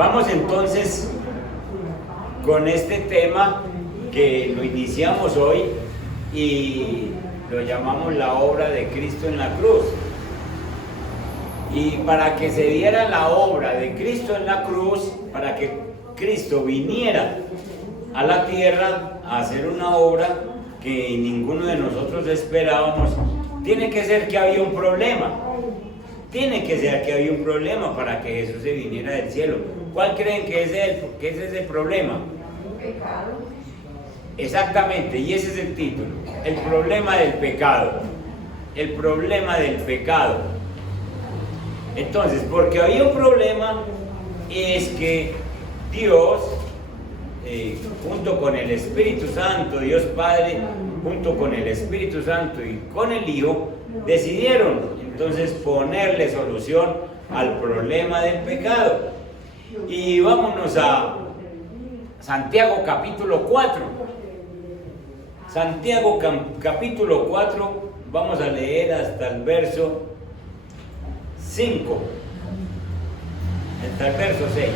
Vamos entonces con este tema que lo iniciamos hoy y lo llamamos la obra de Cristo en la cruz. Y para que se diera la obra de Cristo en la cruz, para que Cristo viniera a la tierra a hacer una obra que ninguno de nosotros esperábamos, tiene que ser que había un problema. Tiene que ser que había un problema para que Jesús se viniera del cielo. ¿Cuál creen que ese es el problema? Pecado. Exactamente, y ese es el título. El problema del pecado. El problema del pecado. Entonces, porque había un problema, es que Dios, junto con el Espíritu Santo, Dios Padre, junto con el Espíritu Santo y con el Hijo, decidieron entonces ponerle solución al problema del pecado. Y vámonos a Santiago capítulo 4. Santiago capítulo 4, vamos a leer hasta el verso 5, hasta el verso 6.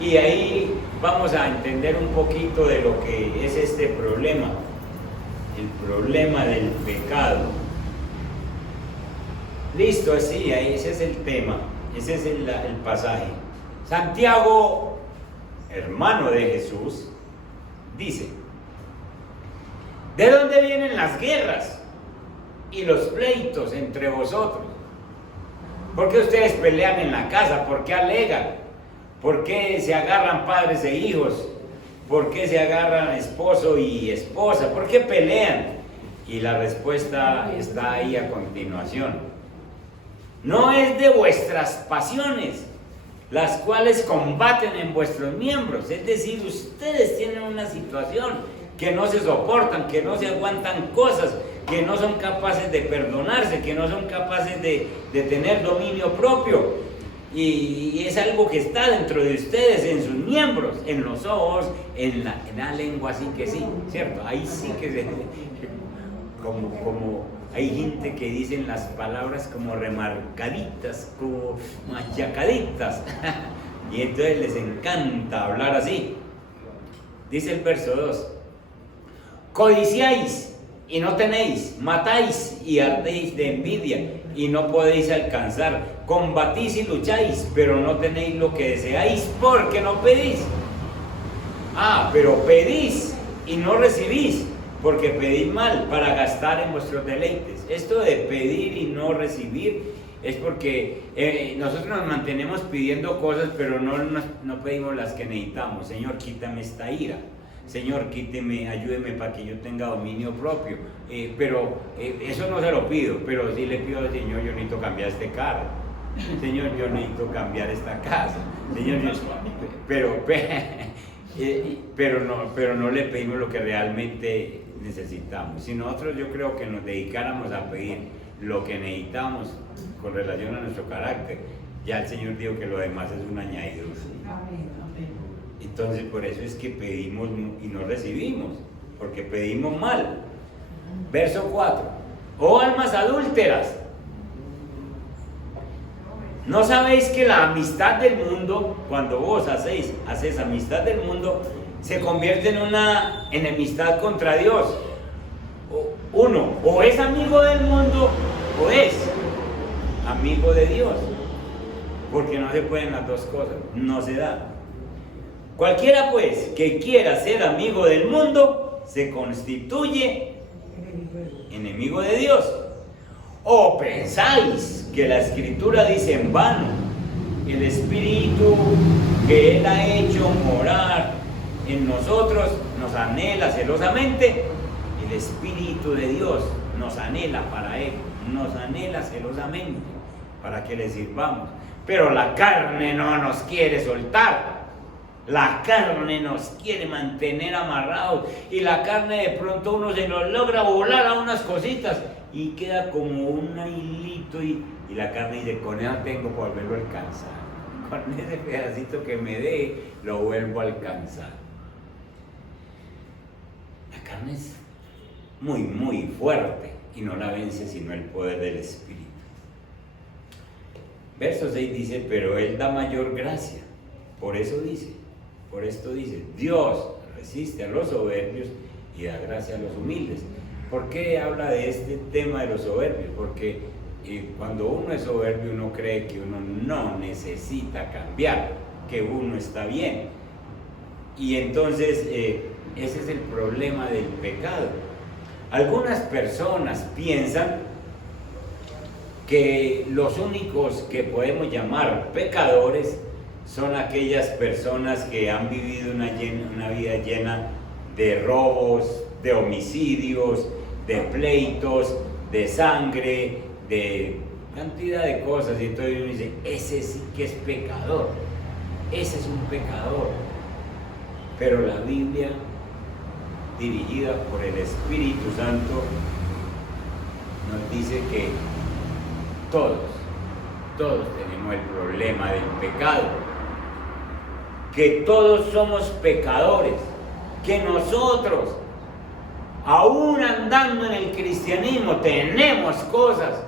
Y ahí vamos a entender un poquito de lo que es este problema, el problema del pecado. Listo, sí, ahí ese es el tema, ese es el pasaje. Santiago, hermano de Jesús, dice: ¿de dónde vienen las guerras y los pleitos entre vosotros? ¿Por qué ustedes pelean en la casa? ¿Por qué alegan? ¿Por qué se agarran padres e hijos? ¿Por qué se agarran esposo y esposa? ¿Por qué pelean? Y la respuesta está ahí a continuación. No es de vuestras pasiones, las cuales combaten en vuestros miembros. Es decir, ustedes tienen una situación que no se soportan, que no se aguantan cosas, que no son capaces de perdonarse, que no son capaces de tener dominio propio. Y es algo que está dentro de ustedes, en sus miembros, en los ojos, en la lengua, así que sí, ¿cierto? Ahí sí que se... Como hay gente que dicen las palabras como remarcaditas, como machacaditas, y entonces les encanta hablar así. Dice el verso 2: codiciáis y no tenéis, matáis y ardéis de envidia y no podéis alcanzar, combatís y lucháis, pero no tenéis lo que deseáis porque no pedís. Pero pedís y no recibís, porque pedís mal para gastar en vuestros deleites. Esto de pedir y no recibir es porque nosotros nos mantenemos pidiendo cosas, pero no pedimos las que necesitamos. Señor, quítame esta ira. Señor, quíteme, ayúdeme para que yo tenga dominio propio. Pero eso no se lo pido, pero sí le pido al Señor: yo necesito cambiar este carro. Señor, yo necesito cambiar esta casa. Señor, pero no le pedimos lo que realmente necesitamos. Si nosotros, yo creo que nos dedicáramos a pedir lo que necesitamos con relación a nuestro carácter, ya el Señor dijo que lo demás es un añadido. Entonces, por eso es que pedimos y no recibimos, porque pedimos mal. Verso 4: oh almas adúlteras, ¿no sabéis que la amistad del mundo, cuando vos haces amistad del mundo, se convierte en una enemistad contra Dios? Uno, o es amigo del mundo o es amigo de Dios, porque no se pueden las dos cosas, no se da. Cualquiera pues que quiera ser amigo del mundo se constituye enemigo de Dios. ¿O pensáis que la Escritura dice en vano: el Espíritu que Él ha hecho morar en nosotros nos anhela celosamente? El Espíritu de Dios nos anhela para Él, nos anhela celosamente para que le sirvamos. Pero la carne no nos quiere soltar. La carne nos quiere mantener amarrados, y la carne de pronto uno se lo logra volar a unas cositas y queda como un hilito, y la carne dice: con eso tengo para volverlo a alcanzar, con ese pedacito que me dé lo vuelvo a alcanzar. La carne es muy, muy fuerte y no la vence sino el poder del Espíritu. Verso 6 dice, pero Él da mayor gracia. Por esto dice, Dios resiste a los soberbios y da gracia a los humildes. ¿Por qué habla de este tema de los soberbios? Porque cuando uno es soberbio, uno cree que uno no necesita cambiar, que uno está bien. Y entonces ese es el problema del pecado. Algunas personas piensan que los únicos que podemos llamar pecadores son aquellas personas que han vivido una vida llena de robos, de homicidios, de pleitos, de sangre, de cantidad de cosas. Y entonces uno dice, ese sí que es pecador, ese es un pecador. Pero la Biblia, dirigida por el Espíritu Santo, nos dice que todos tenemos el problema del pecado, que todos somos pecadores, que nosotros, aún andando en el cristianismo, tenemos cosas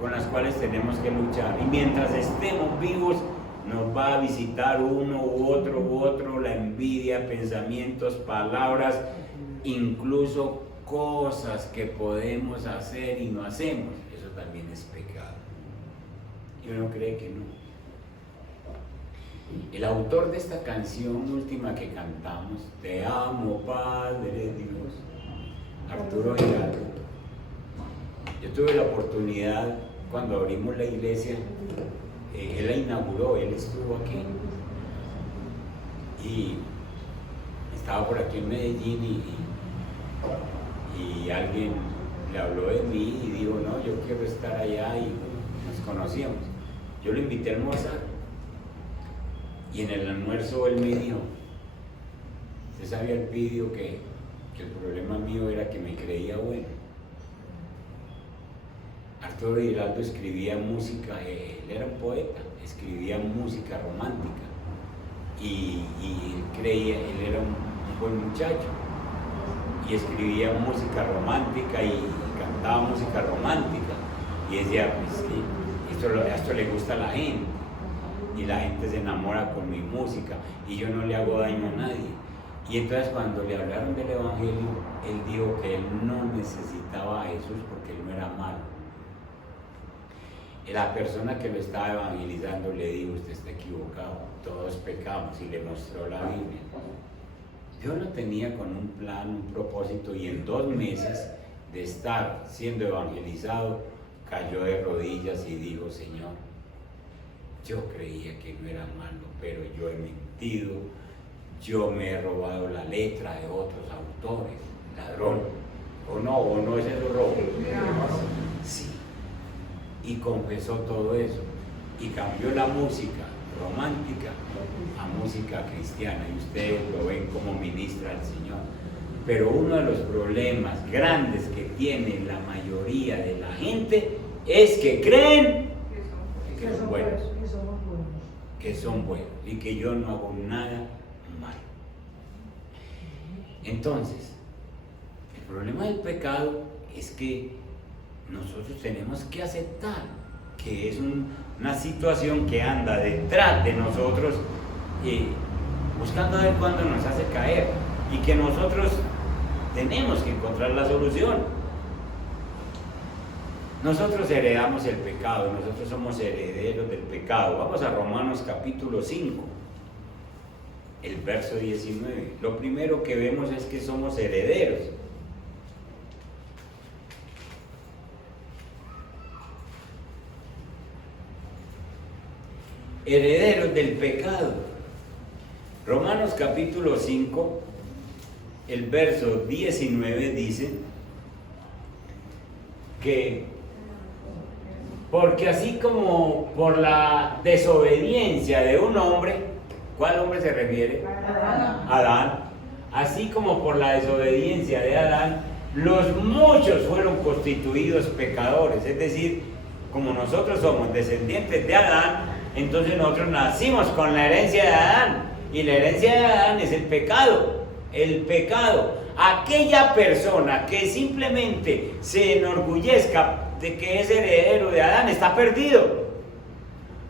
con las cuales tenemos que luchar, y mientras estemos vivos nos va a visitar uno u otro, la envidia, pensamientos, palabras, incluso cosas que podemos hacer y no hacemos. Eso también es pecado. Y uno cree que no. El autor de esta canción última que cantamos, Te amo, Padre Dios, Arturo Giraldo. Yo tuve la oportunidad, cuando abrimos la iglesia, él la inauguró, él estuvo aquí. Y estaba por aquí en Medellín y alguien le habló de mí y dijo, no, yo quiero estar allá, y nos conocíamos. Yo lo invité a almorzar y en el almuerzo él me dijo, usted sabía el vídeo que el problema mío era que me creía bueno. Arturo Giraldo escribía música, él era un poeta, escribía música romántica y él creía, él era un buen muchacho y escribía música romántica y cantaba música romántica y decía, pues que esto le gusta a la gente y la gente se enamora con mi música y yo no le hago daño a nadie. Y entonces cuando le hablaron del evangelio, él dijo que él no necesitaba a Jesús porque él no era malo. La persona que lo estaba evangelizando le dijo, usted está equivocado, todos pecamos, y le mostró la Biblia. Yo lo tenía con un plan, un propósito, y en 2 meses de estar siendo evangelizado, cayó de rodillas y dijo, Señor, yo creía que no era malo, pero yo he mentido, yo me he robado la letra de otros autores, ladrón, o no es el robo. Sí. Y confesó todo eso y cambió la música romántica a música cristiana, y ustedes lo ven como ministra al Señor. Pero uno de los problemas grandes que tiene la mayoría de la gente es que creen que son buenos, que son buenos y que yo no hago nada malo. Entonces, el problema del pecado es que nosotros tenemos que aceptar que es una situación que anda detrás de nosotros, buscando a ver cuándo nos hace caer, y que nosotros tenemos que encontrar la solución. Nosotros heredamos el pecado, nosotros somos herederos del pecado. Vamos a Romanos capítulo 5, el verso 19. Lo primero que vemos es que somos herederos. Herederos del pecado. Romanos capítulo 5, el verso 19 dice que porque así como por la desobediencia de un hombre, ¿cuál hombre se refiere? Adán. Así como por la desobediencia de Adán, los muchos fueron constituidos pecadores. Es decir, como nosotros somos descendientes de Adán, entonces nosotros nacimos con la herencia de Adán, y la herencia de Adán es el pecado. El pecado, aquella persona que simplemente se enorgullezca de que es heredero de Adán, está perdido.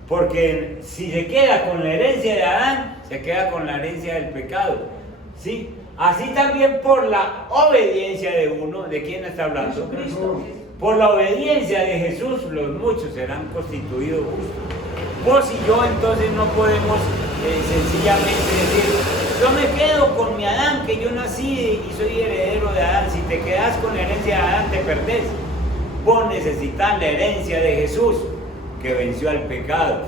Porque si se queda con la herencia de Adán, se queda con la herencia del pecado. ¿Sí? Así también por la obediencia de uno, ¿de quién está hablando? Cristo. Por la obediencia de Jesús, los muchos serán constituidos justos. Vos y yo entonces no podemos sencillamente decir, yo me quedo con mi Adán, que yo nací y soy heredero de Adán. Si te quedas con la herencia de Adán, te perdés. Vos necesitas la herencia de Jesús, que venció al pecado,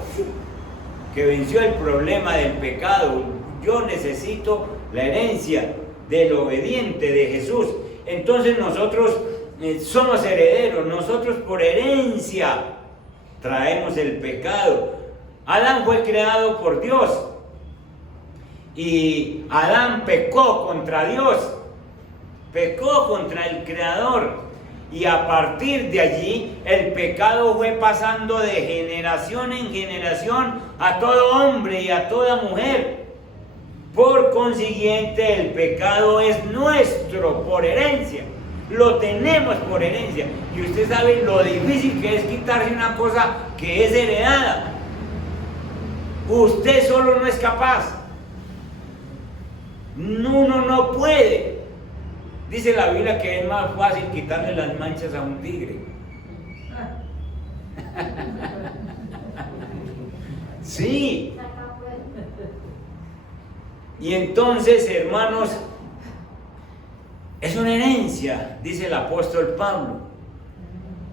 que venció el problema del pecado. Yo necesito la herencia del obediente de Jesús. Entonces nosotros somos herederos, nosotros por herencia traemos el pecado. Adán fue creado por Dios y Adán pecó contra Dios, pecó contra el Creador, y a partir de allí el pecado fue pasando de generación en generación a todo hombre y a toda mujer. Por consiguiente, el pecado es nuestro por herencia, lo tenemos por herencia, y usted sabe lo difícil que es quitarse una cosa que es heredada. Usted solo no es capaz, uno no puede. Dice la Biblia que es más fácil quitarle las manchas a un tigre. Sí. Y entonces, hermanos, es una herencia, dice el apóstol Pablo.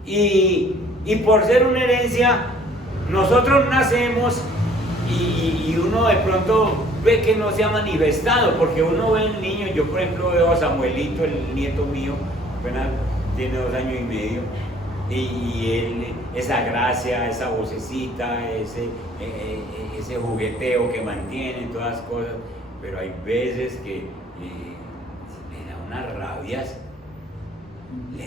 Y por ser una herencia, nosotros nacemos y uno de pronto ve que no se ha manifestado, porque uno ve el niño. Yo por ejemplo veo a Samuelito, el nieto mío, apenas tiene 2 años y medio, y él, esa gracia, esa vocecita, ese jugueteo que mantiene, todas las cosas, pero hay veces que le da unas rabias, ¿y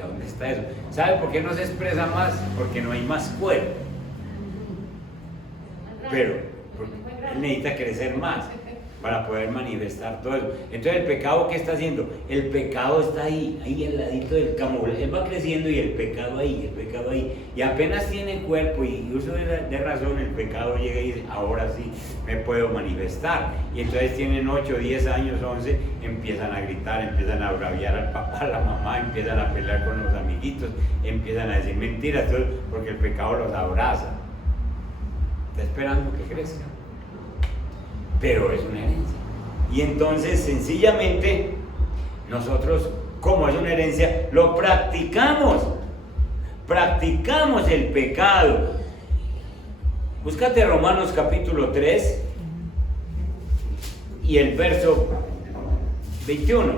a dónde está eso? ¿Sabe por qué no se expresa más? Porque no hay más cuerpo. Pero él necesita crecer más para poder manifestar todo eso. Entonces el pecado, ¿qué está haciendo? El pecado está ahí al ladito del camuflaje. Él va creciendo y el pecado ahí. Y apenas tiene cuerpo y uso de razón, el pecado llega y dice, ahora sí me puedo manifestar. Y entonces tienen 8, 10 años, 11, empiezan a gritar, empiezan a braviar al papá, a la mamá, empiezan a pelear con los amiguitos, empiezan a decir mentiras, porque el pecado los abraza. Está esperando que crezca, pero es una herencia. Y entonces sencillamente nosotros, como es una herencia, lo practicamos el pecado. Búscate Romanos capítulo 3 y el verso 21,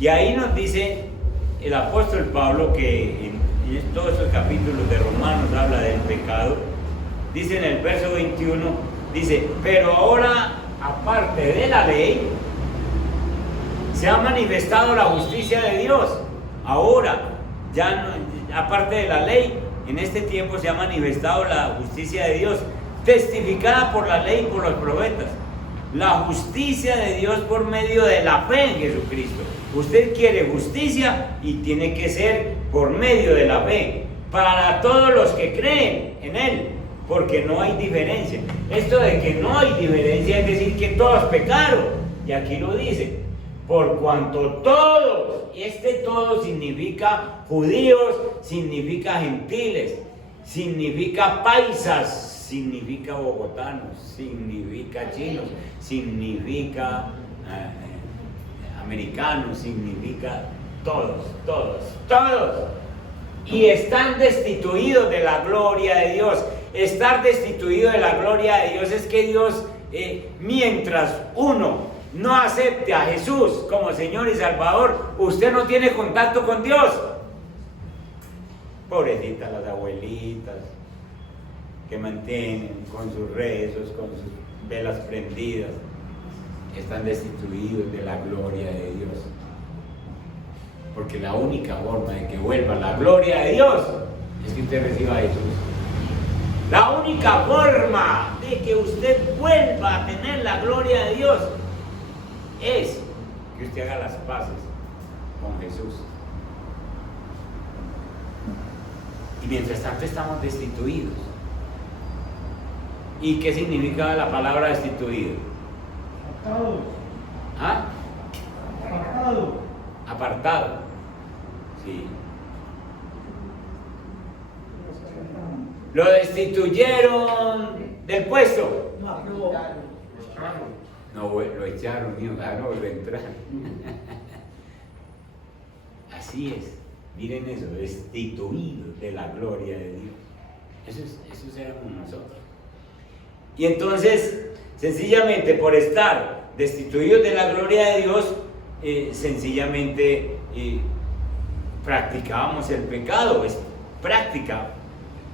y ahí nos dice el apóstol Pablo que en todos estos capítulos de Romanos habla del pecado. Dice en el verso 21, dice, pero ahora, aparte de la ley, se ha manifestado la justicia de Dios. Ahora, ya no, aparte de la ley, en este tiempo se ha manifestado la justicia de Dios, testificada por la ley y por los profetas. La justicia de Dios por medio de la fe en Jesucristo. Usted quiere justicia y tiene que ser por medio de la fe, para todos los que creen en Él, porque no hay diferencia. Esto de que no hay diferencia es decir que todos pecaron, y aquí lo dice, por cuanto todos, y todo significa judíos, significa gentiles, significa paisas, significa bogotanos, significa chinos, significa americanos, significa todos. Y están destituidos de la gloria de Dios. Estar destituido de la gloria de Dios es que Dios, mientras uno no acepte a Jesús como Señor y Salvador, usted no tiene contacto con Dios. Pobrecitas las abuelitas que mantienen con sus rezos, con sus velas prendidas, están destituidos de la gloria de Dios. Porque la única forma de que vuelva la gloria de Dios es que usted reciba a Jesús. La única forma de que usted vuelva a tener la gloria de Dios es que usted haga las paces con Jesús. Y mientras tanto estamos destituidos. ¿Y qué significa la palabra destituido? Apartado. ¿Ah? Apartado. Apartado. Sí. Lo destituyeron del puesto. No, lo echaron, mío, no volvió a entrar. Así es. Miren eso, destituidos de la gloria de Dios. Eso éramos nosotros. Y entonces, sencillamente por estar destituidos de la gloria de Dios, sencillamente practicábamos el pecado. Es práctica.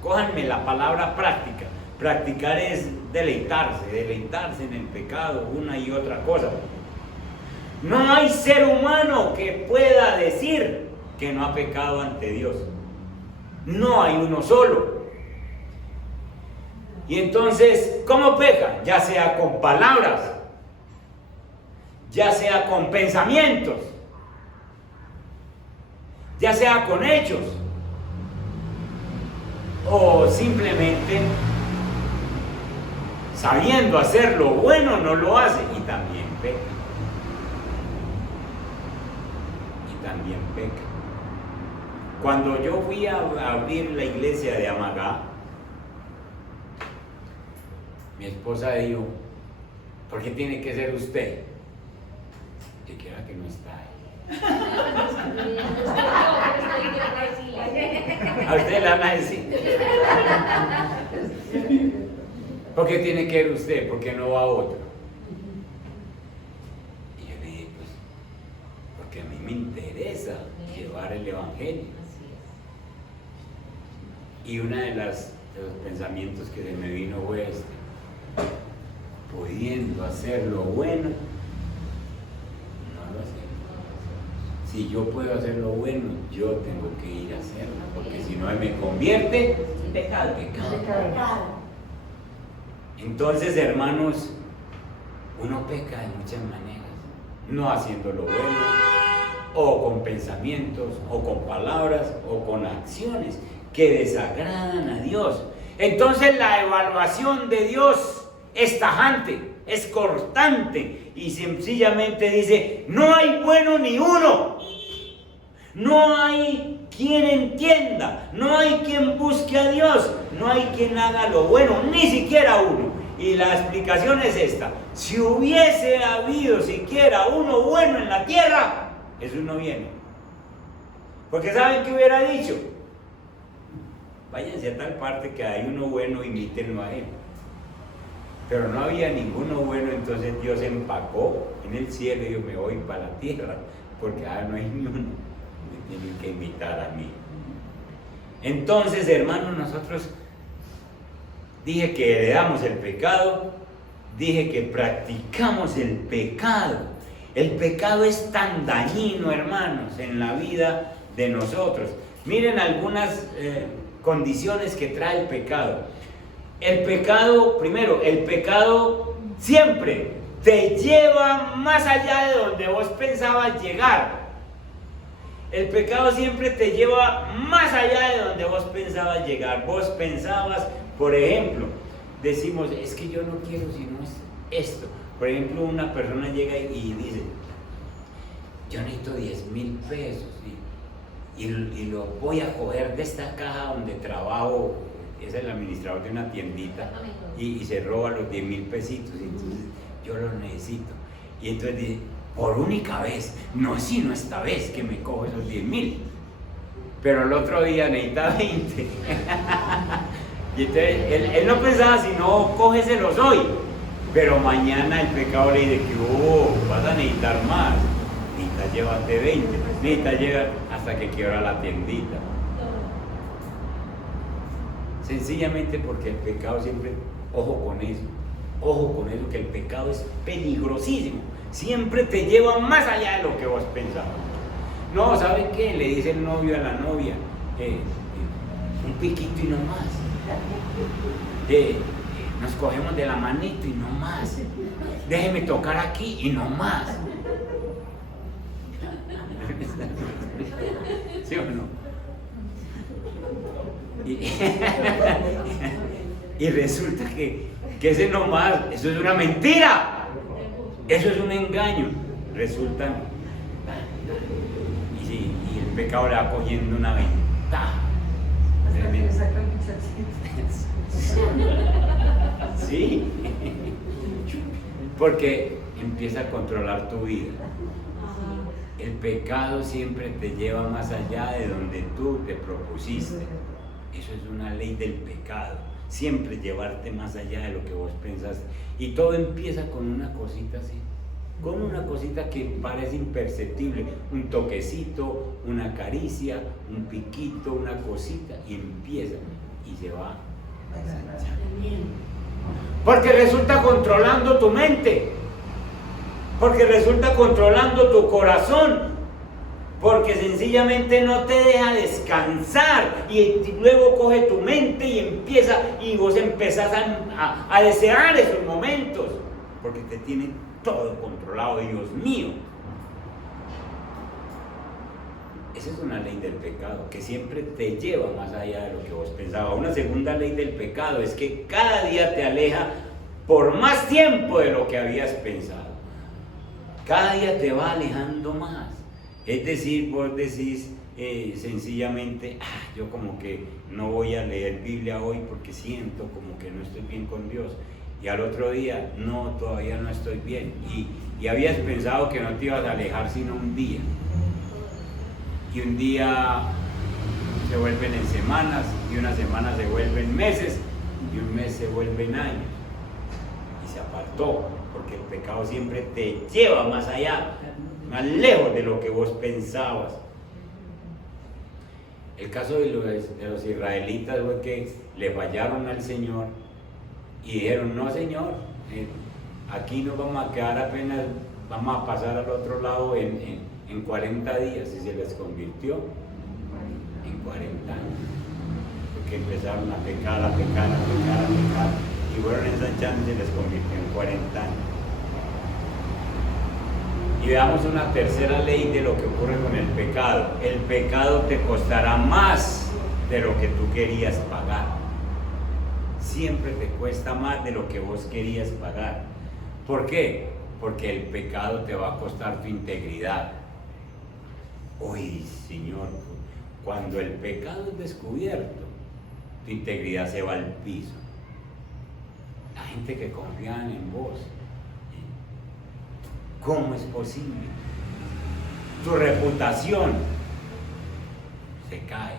Cójanme la palabra práctica. Practicar es deleitarse en el pecado, una y otra cosa. No hay ser humano que pueda decir que no ha pecado ante Dios. No hay uno solo. Y entonces, ¿cómo peca? Ya sea con palabras, ya sea con pensamientos, ya sea con hechos, o simplemente sabiendo hacer lo bueno no lo hace y también peca. Y también peca. Cuando yo fui a abrir la iglesia de Amagá, mi esposa dijo, ¿por qué tiene que ser usted? Y que era que no está ahí. A usted le van a decir. ¿Por qué tiene que ir usted? ¿Por qué no va otro? Y yo le dije, pues, porque a mí me interesa llevar el evangelio. Y uno de los pensamientos que se me vino fue este: pudiendo hacer lo bueno, no lo hacemos. Si yo puedo hacer lo bueno, yo tengo que ir a hacerlo, porque si no me convierte en pecado. Entonces, hermanos, uno peca de muchas maneras, no haciendo lo bueno, o con pensamientos, o con palabras, o con acciones que desagradan a Dios. Entonces la evaluación de Dios es tajante, es cortante y sencillamente dice: no hay bueno ni uno, no hay quien entienda, no hay quien busque a Dios, no hay quien haga lo bueno, ni siquiera uno. Y la explicación es esta: si hubiese habido siquiera uno bueno en la tierra, eso no viene. Porque ¿saben qué hubiera dicho? Váyanse a tal parte que hay uno bueno, imítenlo a él. Pero no había ninguno bueno, entonces Dios empacó en el cielo y yo me voy para la tierra, porque no hay ninguno, me tienen que imitar a mí. Entonces, hermanos, nosotros dije que heredamos el pecado, dije que practicamos el pecado. El pecado es tan dañino, hermanos, en la vida de nosotros. Miren algunas condiciones que trae el pecado. El pecado, primero, el pecado siempre te lleva más allá de donde vos pensabas llegar. El pecado siempre te lleva más allá de donde vos pensabas llegar. Vos pensabas, por ejemplo, decimos, es que yo no quiero sino esto. Por ejemplo, una persona llega y dice, yo necesito 10,000 pesos y lo voy a coger de esta caja donde trabajo. Es el administrador de una tiendita y se roba los 10,000 pesitos, y entonces yo los necesito. Y entonces dice, por única vez, no sino esta vez que me cojo esos 10,000, pero el otro día necesita 20. Y entonces él no pensaba, si no, cógeselos hoy, pero mañana el pecado le dice que vas a necesitar más, necesitas llévate 20, necesitas llegar hasta que quiebra la tiendita. Sencillamente porque el pecado siempre, ojo con eso, que el pecado es peligrosísimo, siempre te lleva más allá de lo que vos pensabas. No, ¿sabe qué? Le dice el novio a la novia, un piquito y no más, nos cogemos de la manito y no más, déjeme tocar aquí y no más. ¿Sí o no? Y resulta que ese nomás, eso es una mentira, eso es un engaño. Resulta, y el pecado le va cogiendo una ventaja. Hasta que me saca el muchachito. Sí, porque empieza a controlar tu vida. El pecado siempre te lleva más allá de donde tú te propusiste. Eso es una ley del pecado, siempre llevarte más allá de lo que vos pensaste. Y todo empieza con una cosita así, con una cosita que parece imperceptible, un toquecito, una caricia, un piquito, una cosita, y empieza y se va. Porque resulta controlando tu mente, porque resulta controlando tu corazón, porque sencillamente no te deja descansar y luego coge tu mente y empieza, y vos empezás a desear esos momentos, porque te tiene todo controlado, Dios mío. Esa es una ley del pecado que siempre te lleva más allá de lo que vos pensabas. Una segunda ley del pecado es que cada día te aleja por más tiempo de lo que habías pensado. Cada día te va alejando más. Es decir, vos decís sencillamente, yo como que no voy a leer Biblia hoy porque siento como que no estoy bien con Dios. Y al otro día, no, todavía no estoy bien. Y habías pensado que no te ibas a alejar sino un día. Y un día se vuelven en semanas, y una semana se vuelven meses, y un mes se vuelven años. Y se apartó, porque el pecado siempre te lleva más allá, más lejos de lo que vos pensabas. El caso de los israelitas fue que le fallaron al Señor y dijeron, no Señor, aquí nos vamos a quedar apenas, vamos a pasar al otro lado en 40 días, y se les convirtió en 40 años, porque empezaron a pecar, y fueron ensanchando y se les convirtió en 40 años. Y veamos una tercera ley de lo que ocurre con el pecado. El pecado te costará más de lo que tú querías pagar. Siempre te cuesta más de lo que vos querías pagar. ¿Por qué? Porque el pecado te va a costar tu integridad. Uy, Señor, cuando el pecado es descubierto, tu integridad se va al piso. La gente que confía en vos, ¿cómo es posible? Tu reputación se cae.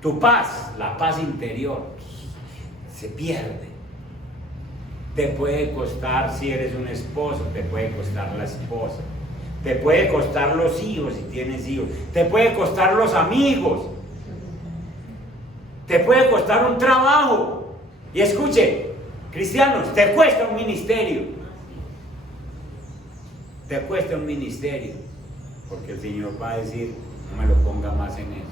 Tu paz, la paz interior, se pierde. Te puede costar, si eres un esposo, te puede costar la esposa. Te puede costar los hijos si tienes hijos. Te puede costar los amigos. Te puede costar un trabajo. Y escuche, cristianos, te cuesta un ministerio. Te cuesta un ministerio. Porque el Señor va a decir, no me lo ponga más en eso.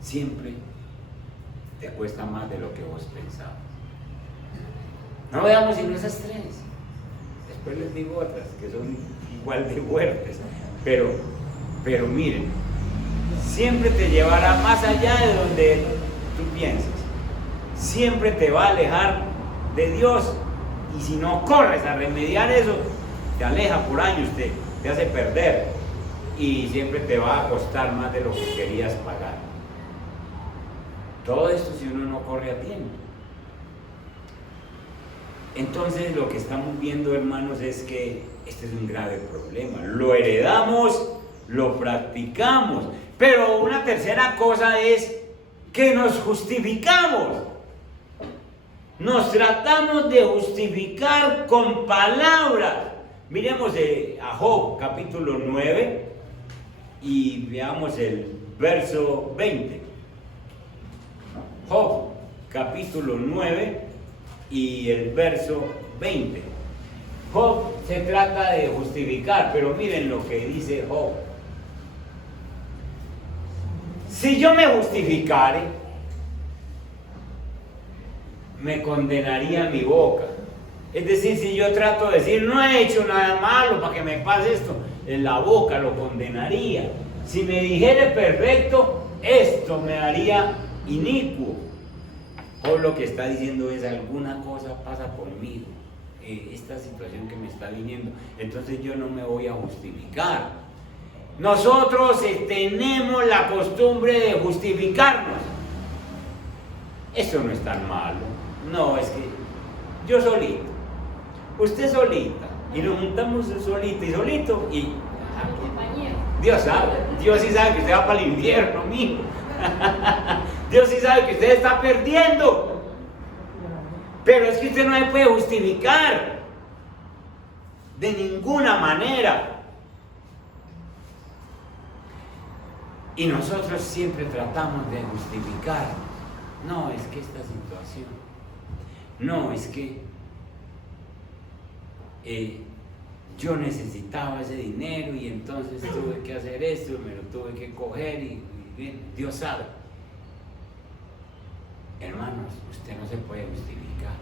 Siempre te cuesta más de lo que vos pensabas. No veamos sino esas tres. Después les digo otras que son igual de fuertes, pero miren, siempre te llevará más allá de donde tú piensas, siempre te va a alejar de Dios, y si no corres a remediar eso, te aleja por años, te hace perder, y siempre te va a costar más de lo que querías pagar. Todo esto si uno no corre a tiempo. Entonces lo que estamos viendo, hermanos, es que este es un grave problema. Lo heredamos, lo practicamos, pero una tercera cosa es que nos justificamos. Nos tratamos de justificar con palabras. Miremos a Job capítulo 9 y veamos el verso 20. Job capítulo 9 y el verso 20. Job se trata de justificar, pero miren lo que dice Job. Si yo me justificare, me condenaría mi boca. Es decir, si yo trato de decir, no he hecho nada malo para que me pase esto, en la boca lo condenaría. si me dijere perfecto, esto me haría inicuo. O lo que está diciendo es, alguna cosa pasa conmigo, esta situación que me está viniendo, entonces yo no me voy a justificar. Nosotros tenemos la costumbre de justificarnos. Eso no es tan malo. No, es que yo solito, usted solita, y nos juntamos solito y solito, y Dios sabe, Dios sí sabe que usted va para el infierno, mijo. Dios sí sabe que usted está perdiendo. Pero es que usted no se puede justificar de ninguna manera. Y nosotros siempre tratamos de justificar. No, es que esta situación. No, es que yo necesitaba ese dinero y entonces tuve que hacer esto, me lo tuve que coger y bien, Dios sabe. Hermanos, usted no se puede justificar.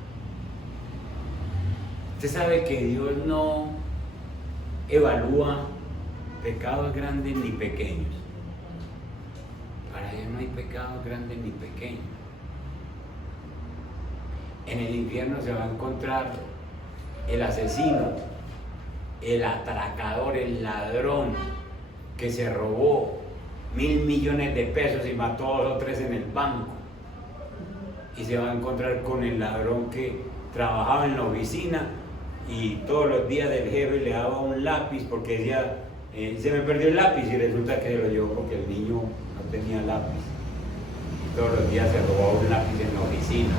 Usted sabe que Dios no evalúa pecados grandes ni pequeños. Para Dios no hay pecados grandes ni pequeños. En el infierno se va a encontrar el asesino, el atracador, el ladrón que se robó 1.000 millones de pesos y mató a 2 o 3 en el banco. Y se va a encontrar con el ladrón que trabajaba en la oficina y todos los días del jefe le daba un lápiz porque decía, se me perdió el lápiz, y resulta que se lo llevó porque el niño no tenía lápiz. Y todos los días se robaba un lápiz en la oficina.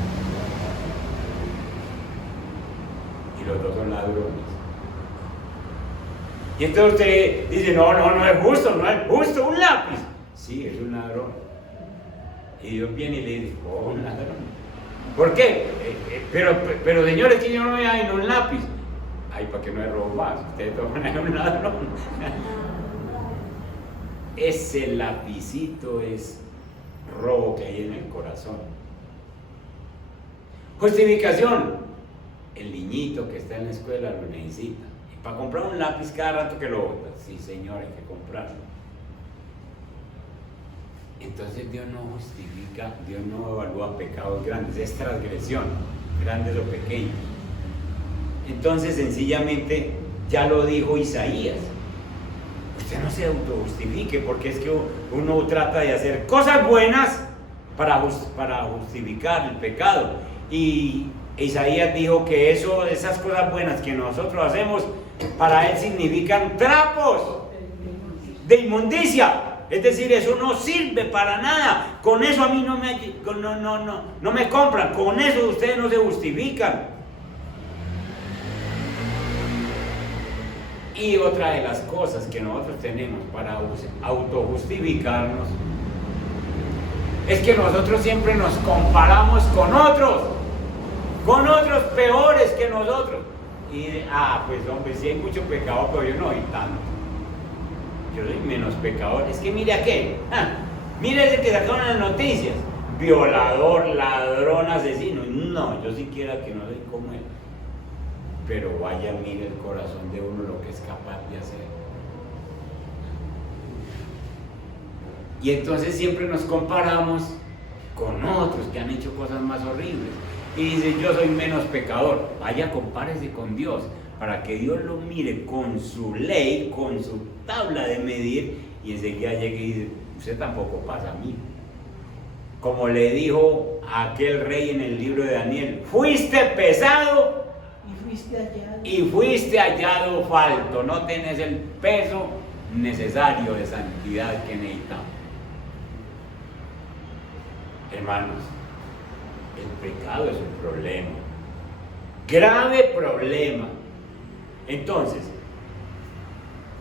Y los dos son ladrones. Y entonces usted dice, no es justo, no es justo, un lápiz. Sí, es un ladrón. Y Dios viene y le dice, un ladrón. ¿Por qué? Pero señores, que yo no voy a ir en un lápiz. Ay, para que no le robo más. Usted de todas maneras es un ladrón. Ese lapicito es robo que hay en el corazón. Justificación. El niñito que está en la escuela lo necesita. Y para comprar un lápiz cada rato que lo bota. Sí, señor, hay que comprarlo. Entonces Dios no justifica, Dios no evalúa pecados grandes, es transgresión, grandes o pequeños. Entonces sencillamente ya lo dijo Isaías. Usted no se autojustifique, porque es que uno trata de hacer cosas buenas para justificar el pecado. Y Isaías dijo que esas cosas buenas que nosotros hacemos, para él significan trapos de inmundicia. Es decir, eso no sirve para nada. Con eso a mí no me compran. Con eso ustedes no se justifican. Y otra de las cosas que nosotros tenemos para autojustificarnos es que nosotros siempre nos comparamos con otros peores que nosotros. Y pues hombre, sí hay mucho pecado, pero yo no hay tanto. Yo soy menos pecador. Es que mire aquel. Mire ese que sacaron en las noticias. Violador, ladrón, asesino. No, yo siquiera que no soy como él. Pero vaya, mire el corazón de uno lo que es capaz de hacer. Y entonces siempre nos comparamos con otros que han hecho cosas más horribles. Y dice, yo soy menos pecador. Vaya, compárese con Dios, para que Dios lo mire con su ley, con su tabla de medir, y enseguida llegue y dice, usted tampoco pasa a mí. Como le dijo a aquel rey en el libro de Daniel, fuiste pesado y fuiste hallado falto, no tenés el peso necesario de santidad que necesitamos. Hermanos, el pecado es un problema, grave problema. Entonces,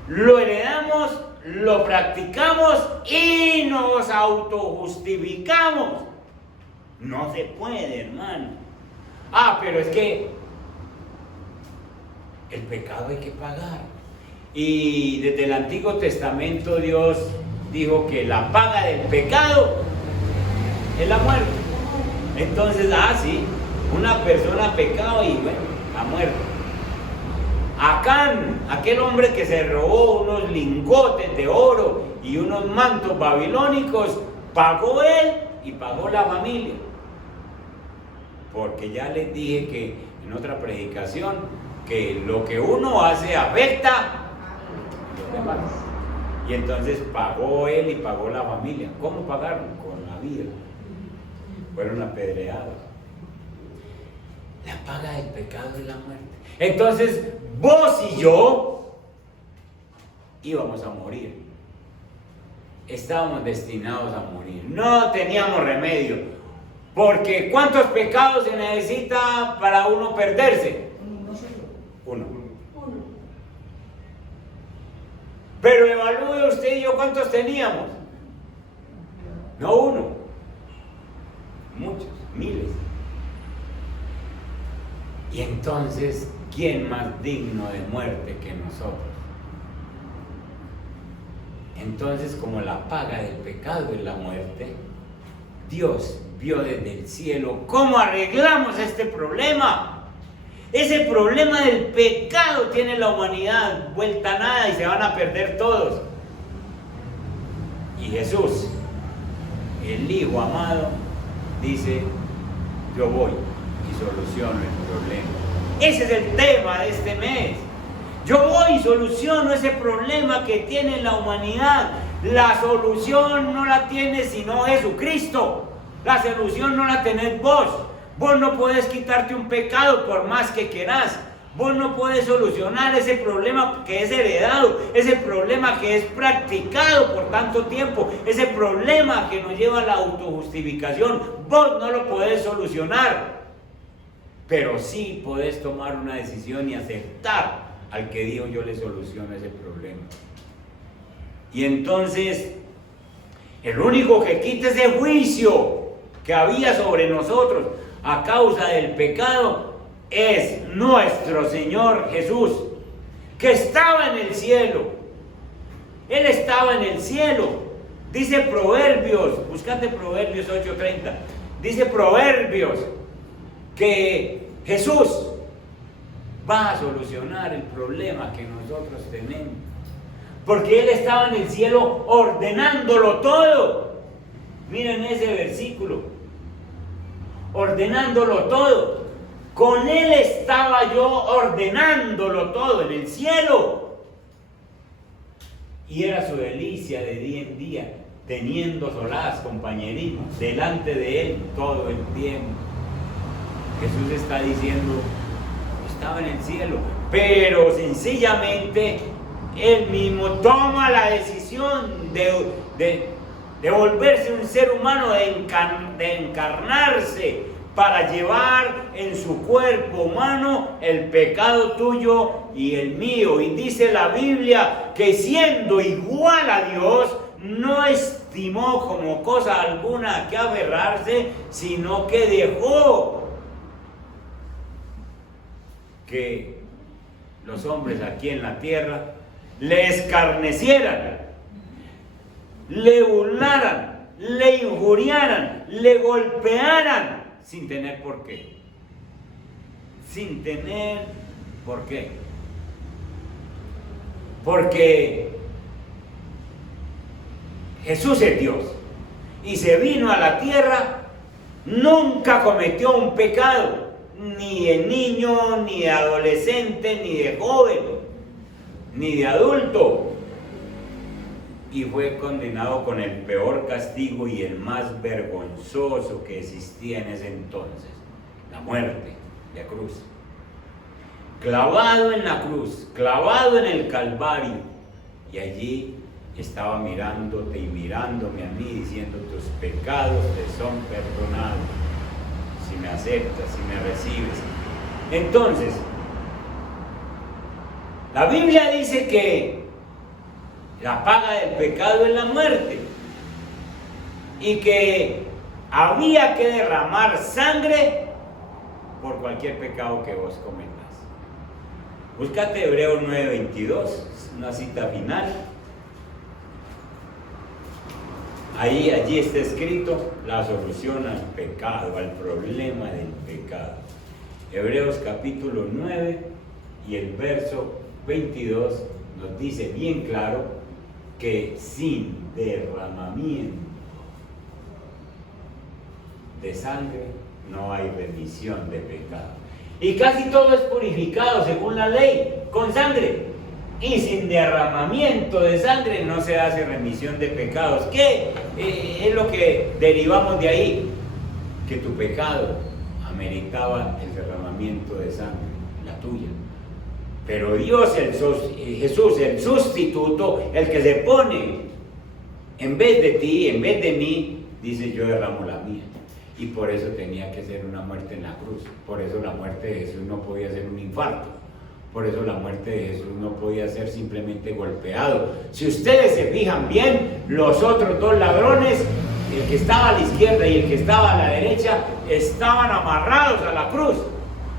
lo heredamos, lo practicamos y nos autojustificamos. No se puede, hermano. Pero es que el pecado hay que pagar. Y desde el Antiguo Testamento Dios dijo que la paga del pecado es la muerte. Entonces, sí, una persona pecado y bueno, la muerte. Acán, aquel hombre que se robó unos lingotes de oro y unos mantos babilónicos, pagó él y pagó la familia. Porque ya les dije que en otra predicación, que lo que uno hace afecta a los demás. Y entonces pagó él y pagó la familia. ¿Cómo pagaron? Con la vida. Fueron apedreados. La paga del pecado es la muerte. Entonces, vos y yo íbamos a morir. Estábamos destinados a morir. No teníamos remedio. Porque ¿cuántos pecados se necesita para uno perderse? Uno. Pero evalúe usted y yo cuántos teníamos. No uno. Muchos, miles. Y entonces, ¿quién más digno de muerte que nosotros? Entonces, como la paga del pecado es la muerte, Dios vio desde el cielo cómo arreglamos este problema. Ese problema del pecado tiene la humanidad vuelta a nada y se van a perder todos. Y Jesús, el Hijo amado, dice: yo voy y soluciono el problema. Ese es el tema de este mes. Yo voy y soluciono ese problema que tiene la humanidad. La solución no la tiene sino Jesucristo. La solución no la tenés vos. Vos no podés quitarte un pecado por más que querás. Vos no podés solucionar ese problema que es heredado, ese problema que es practicado por tanto tiempo, ese problema que nos lleva a la autojustificación. Vos no lo podés solucionar, pero sí podés tomar una decisión y aceptar al que dijo: yo le soluciono ese problema. Y entonces, el único que quita ese juicio que había sobre nosotros a causa del pecado es nuestro Señor Jesús, que estaba en el cielo. Él estaba en el cielo. Dice Proverbios, búscate Proverbios 8:30. Dice Proverbios que Jesús va a solucionar el problema que nosotros tenemos, porque Él estaba en el cielo ordenándolo todo. Miren ese versículo: ordenándolo todo. Con Él estaba yo ordenándolo todo en el cielo. Y era su delicia de día en día, teniendo solaz, compañerismo, delante de Él todo el tiempo. Jesús está diciendo: estaba en el cielo, pero sencillamente Él mismo toma la decisión de volverse un ser humano, de encarnarse para llevar en su cuerpo humano el pecado tuyo y el mío. Y dice la Biblia que siendo igual a Dios, no estimó como cosa alguna que aferrarse, sino que dejó que los hombres aquí en la tierra le escarnecieran, le burlaran, le injuriaran, le golpearan, sin tener por qué. Sin tener por qué. Porque Jesús es Dios y se vino a la tierra, nunca cometió un pecado, ni de niño, ni de adolescente, ni de joven, ni de adulto. Y fue condenado con el peor castigo y el más vergonzoso que existía en ese entonces: la muerte de cruz. Clavado en la cruz, clavado en el Calvario. Y allí estaba mirándote y mirándome a mí, diciendo: tus pecados te son perdonados, si me aceptas, si me recibes. Entonces, la Biblia dice que la paga del pecado es la muerte, y que había que derramar sangre por cualquier pecado que vos cometas. Búscate Hebreos 9:22, una cita final. Allí está escrito la solución al pecado, al problema del pecado. Hebreos capítulo 9 y el verso 22 nos dice bien claro que sin derramamiento de sangre no hay remisión de pecado. Y casi todo es purificado según la ley, con sangre. Y sin derramamiento de sangre no se hace remisión de pecados. ¿Qué es lo que derivamos de ahí? Que tu pecado ameritaba el derramamiento de sangre, la tuya. Pero Dios, Jesús, el sustituto, el que se pone en vez de ti, en vez de mí, dice: yo derramo la mía. Y por eso tenía que ser una muerte en la cruz. Por eso la muerte de Jesús no podía ser un infarto. Por eso la muerte de Jesús no podía ser simplemente golpeado. Si ustedes se fijan bien, los otros dos ladrones, el que estaba a la izquierda y el que estaba a la derecha, estaban amarrados a la cruz,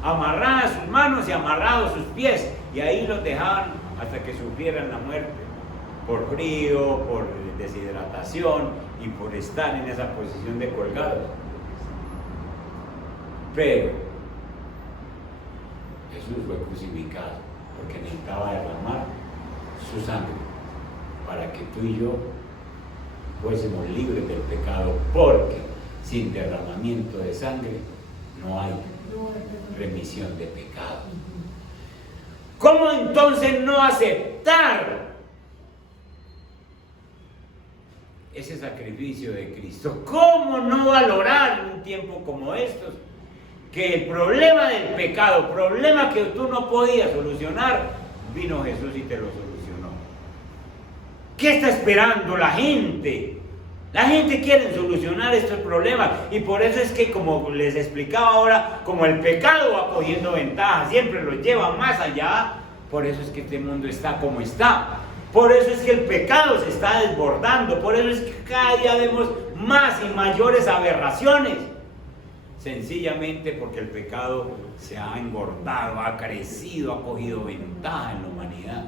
amarradas sus manos y amarrados sus pies, y ahí los dejaban hasta que sufrieran la muerte, por frío, por deshidratación y por estar en esa posición de colgados. Pero Jesús fue crucificado porque necesitaba derramar su sangre para que tú y yo fuésemos libres del pecado, porque sin derramamiento de sangre no hay remisión de pecado. ¿Cómo entonces no aceptar ese sacrificio de Cristo? ¿Cómo no valorar en un tiempo como estos que el problema del pecado, problema que tú no podías solucionar, vino Jesús y te lo solucionó? ¿Qué está esperando la gente? La gente quiere solucionar estos problemas, y por eso es que, como les explicaba ahora, como el pecado va cogiendo ventaja, siempre lo lleva más allá, por eso es que este mundo está como está. Por eso es que el pecado se está desbordando, por eso es que cada día vemos más y mayores aberraciones. Sencillamente porque el pecado se ha engordado, ha crecido, ha cogido ventaja en la humanidad,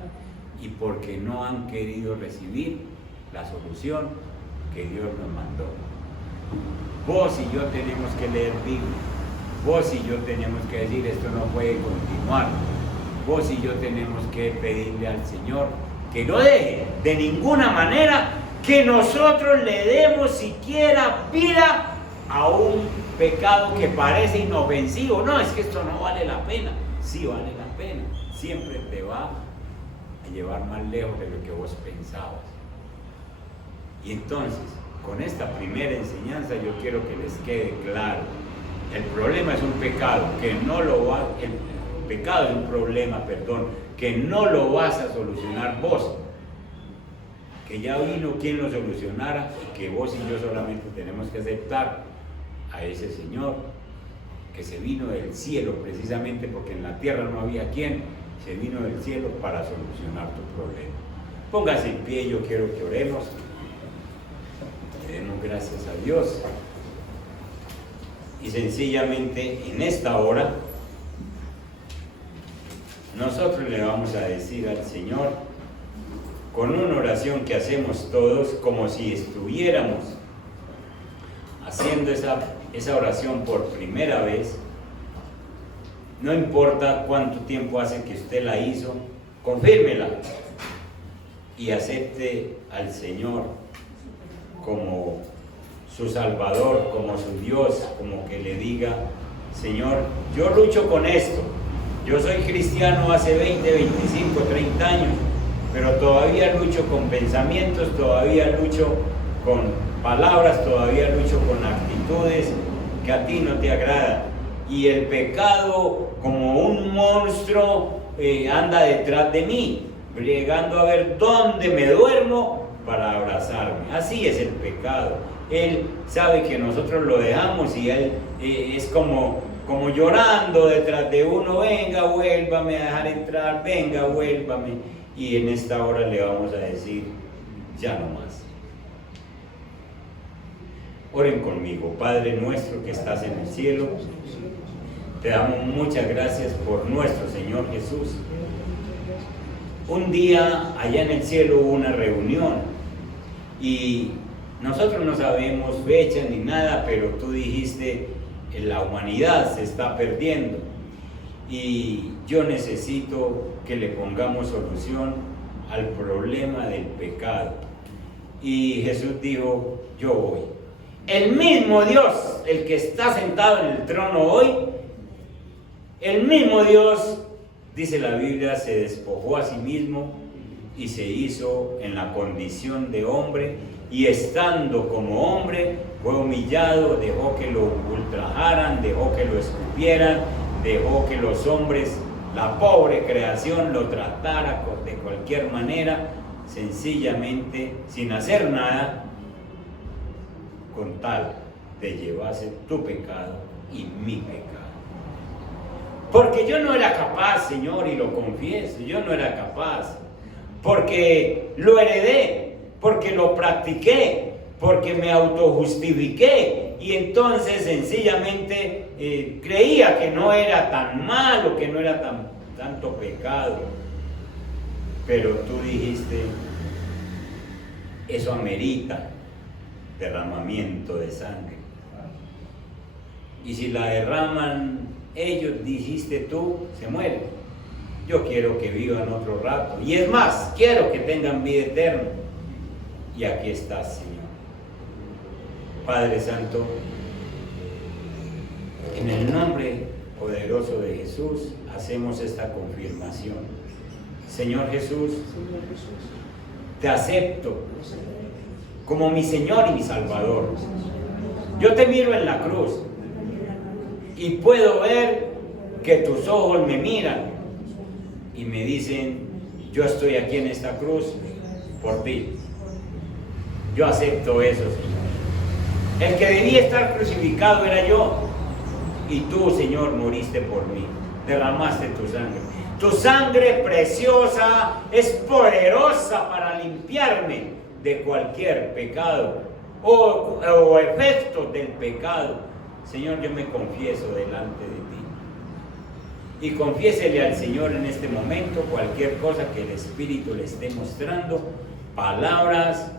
y porque no han querido recibir la solución que Dios nos mandó. Vos y yo tenemos que leer Biblia, vos y yo tenemos que decir: esto no puede continuar. Vos y yo tenemos que pedirle al Señor que no deje de ninguna manera que nosotros le demos siquiera vida a un pecado que parece inofensivo. No, es que esto no vale la pena. Sí vale la pena. Siempre te va a llevar más lejos de lo que vos pensabas. Y entonces, con esta primera enseñanza, yo quiero que les quede claro: el problema es un pecado que no lo va, el pecado es un problema, que no lo vas a solucionar vos, que ya vino quien lo solucionara, y que vos y yo solamente tenemos que aceptar a ese Señor que se vino del cielo, precisamente porque en la tierra no había quien, se vino del cielo para solucionar tu problema. Póngase en pie, yo quiero que oremos. Le demos gracias a Dios, y sencillamente en esta hora nosotros le vamos a decir al Señor, con una oración que hacemos todos, como si estuviéramos haciendo esa oración por primera vez. No importa cuánto tiempo hace que usted la hizo, confírmela y acepte al Señor como su Salvador, como su Dios, como que le diga: Señor, yo lucho con esto, yo soy cristiano hace 20, 25, 30 años, pero todavía lucho con pensamientos, todavía lucho con palabras, todavía lucho con actitudes que a ti no te agradan, y el pecado como un monstruo anda detrás de mí, llegando a ver dónde me duermo para abrazarme. Así es el pecado. Él sabe que nosotros lo dejamos, y él es como llorando detrás de uno: venga, vuélvame a dejar entrar, venga, vuélvame. Y en esta hora le vamos a decir: ya no más. Oren conmigo. Padre nuestro que estás en el cielo, te damos muchas gracias por nuestro Señor Jesús. Un día allá en el cielo hubo una reunión, y nosotros no sabemos fecha ni nada, pero tú dijiste: la humanidad se está perdiendo y yo necesito que le pongamos solución al problema del pecado. Y Jesús dijo, yo voy. El mismo Dios, el que está sentado en el trono hoy, el mismo Dios, dice la Biblia, se despojó a sí mismo y se hizo en la condición de hombre, y estando como hombre fue humillado, dejó que lo ultrajaran, dejó que lo escupieran, dejó que los hombres, la pobre creación, lo tratara de cualquier manera, sencillamente sin hacer nada, con tal de llevarse tu pecado y mi pecado. Porque yo no era capaz, Señor, y lo confieso, yo no era capaz, porque lo heredé, porque lo practiqué, porque me autojustifiqué, y entonces sencillamente creía que no era tan malo, que no era tanto pecado. Pero tú dijiste, eso amerita derramamiento de sangre. Y si la derraman ellos, dijiste tú, se mueren. Yo quiero que vivan otro rato. Y es más, quiero que tengan vida eterna. Y aquí estás, Señor. Padre Santo, en el nombre poderoso de Jesús, hacemos esta confirmación. Señor Jesús, te acepto como mi Señor y mi Salvador. Yo te miro en la cruz y puedo ver que tus ojos me miran y me dicen, yo estoy aquí en esta cruz por ti. Yo acepto eso, Señor. El que debía estar crucificado era yo, y tú, Señor, moriste por mí, derramaste tu sangre. Tu sangre preciosa es poderosa para limpiarme de cualquier pecado o efecto del pecado. Señor, yo me confieso delante de ti. Y confiésele al Señor en este momento cualquier cosa que el Espíritu le esté mostrando, palabras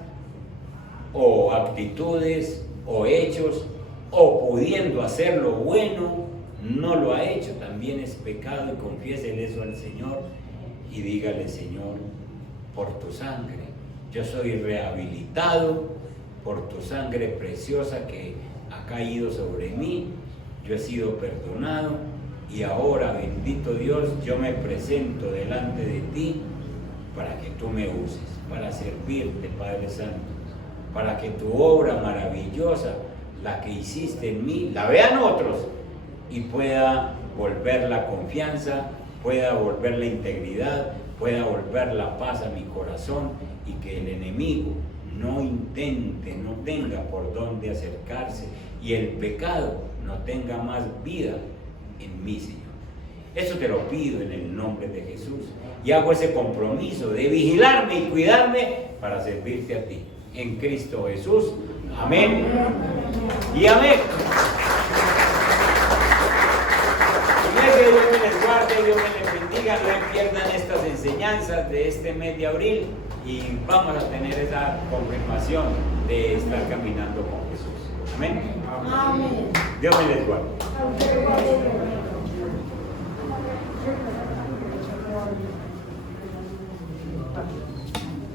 o actitudes o hechos, o pudiendo hacer lo bueno, no lo ha hecho, también es pecado, y confiésele eso al Señor y dígale, Señor, por tu sangre, yo soy rehabilitado, por tu sangre preciosa que ha caído sobre mí, yo he sido perdonado, y ahora, bendito Dios, yo me presento delante de ti para que tú me uses, para servirte, Padre Santo, para que tu obra maravillosa, la que hiciste en mí, la vean otros y pueda volver la confianza, pueda volver la integridad, pueda volver la paz a mi corazón, y que el enemigo no intente, no tenga por dónde acercarse, y el pecado no tenga más vida en mí, Señor. Eso te lo pido en el nombre de Jesús, y hago ese compromiso de vigilarme y cuidarme para servirte a ti. En Cristo Jesús. Amén. Y amén. Que Dios me les guarde, Dios me les bendiga, no pierdan estas enseñanzas de este mes de abril, y vamos a tener esa confirmación de estar caminando con Jesús. Amén. Amén. Dios me les guarde.